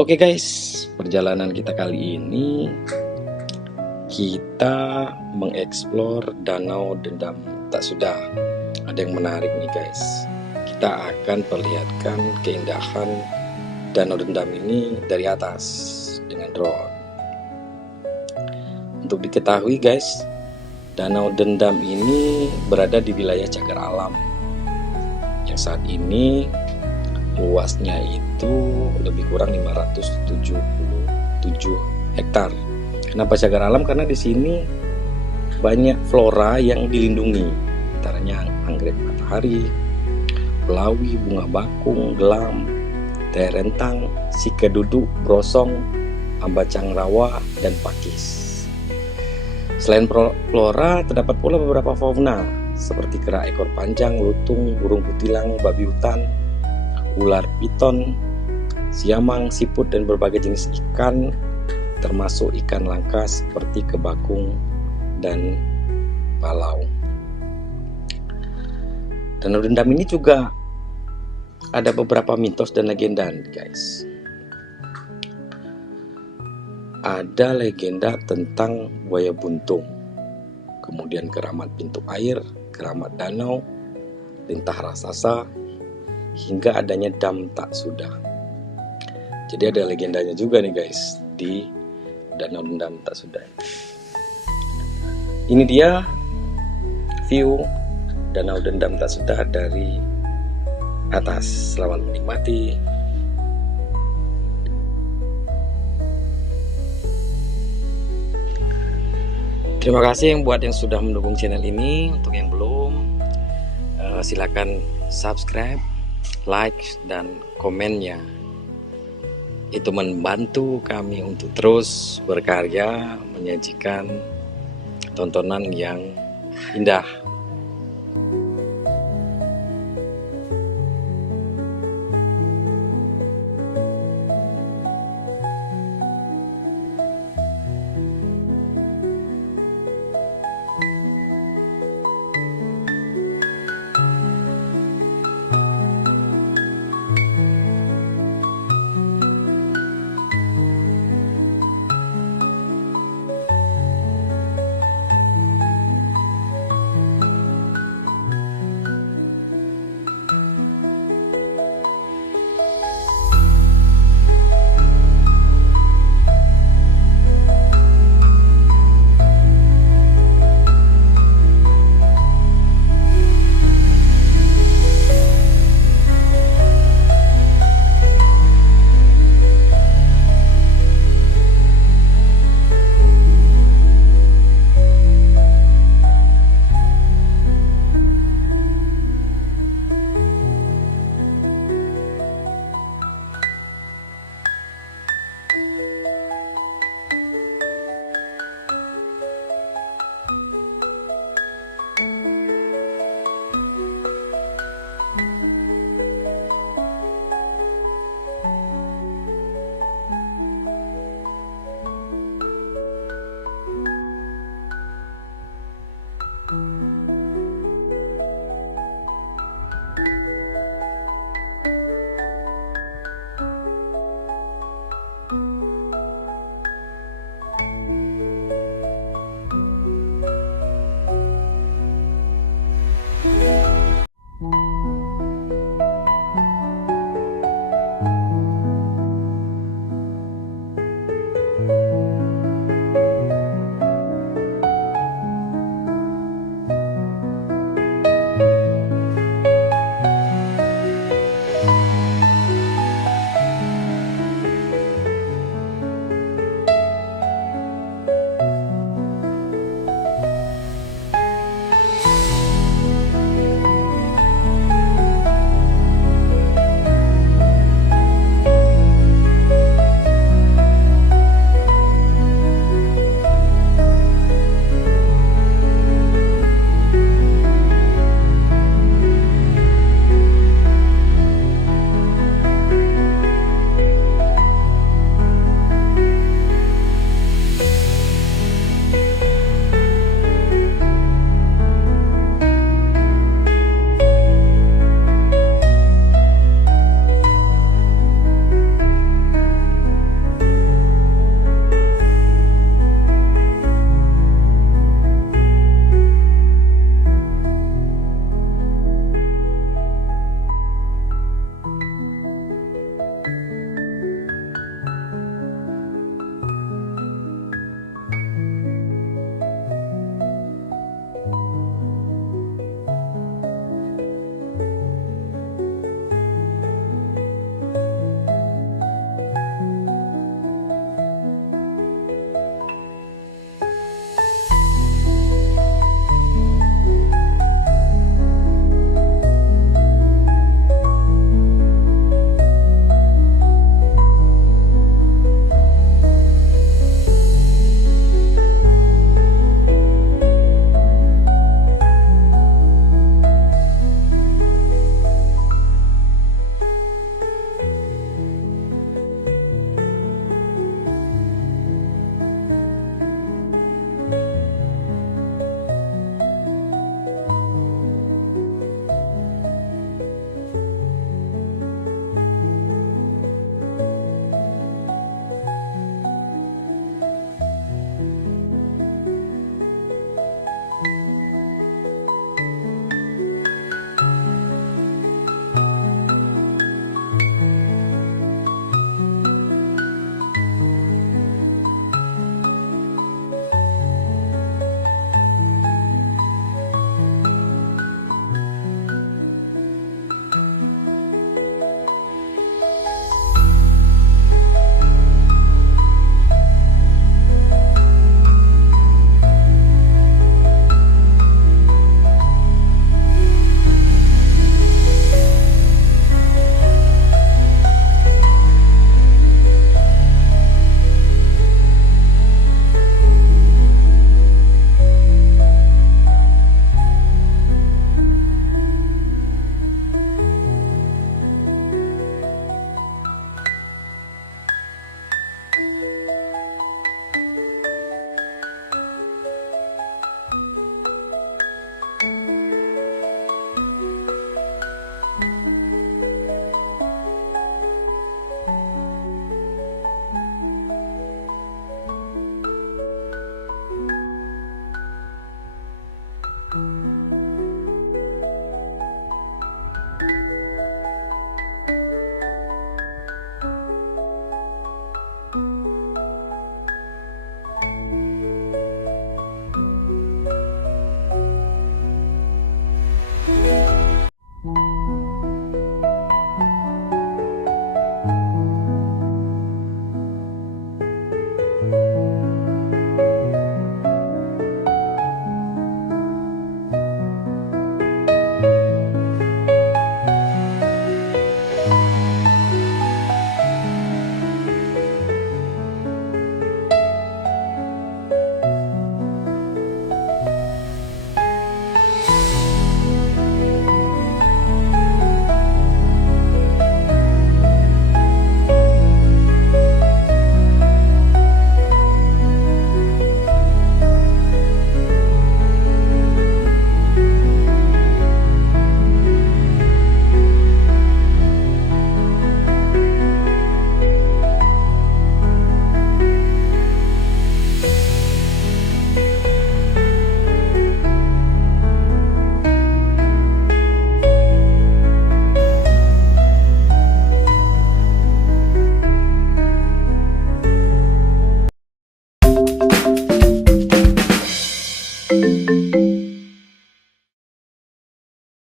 Oke guys, perjalanan kita kali ini kita mengeksplor Danau Dendam Tak Sudah. Ada yang menarik nih guys. Kita akan perlihatkan keindahan Danau Dendam ini dari atas dengan drone. Untuk diketahui guys, Danau Dendam ini berada di wilayah cagar alam yang saat ini luasnya itu lebih kurang 577 hektar. Kenapa cagar alam? Karena di sini banyak flora yang dilindungi, antaranya anggrek matahari, pelawi, bunga bakung, gelam, teh rentang, sike duduk, brosong, ambacang rawa, dan pakis. Selain flora, terdapat pula beberapa fauna seperti kera ekor panjang, lutung, burung kutilang, babi hutan, ular piton, siamang, siput, dan berbagai jenis ikan, termasuk ikan langka seperti kebakung dan balau. Danau Dendam ini juga ada beberapa mitos dan legenda, guys. Ada legenda tentang buaya buntung, kemudian keramat pintu air, keramat danau, lintah raksasa, hingga adanya dam tak sudah. Jadi ada legendanya juga nih guys di Danau Dendam Tak Sudah. Ini dia view Danau Dendam Tak Sudah dari atas. Selamat menikmati. Terima kasih yang sudah mendukung channel ini. Untuk yang belum, silakan subscribe, like, dan komennya. Itu membantu kami untuk terus berkarya, menyajikan tontonan yang indah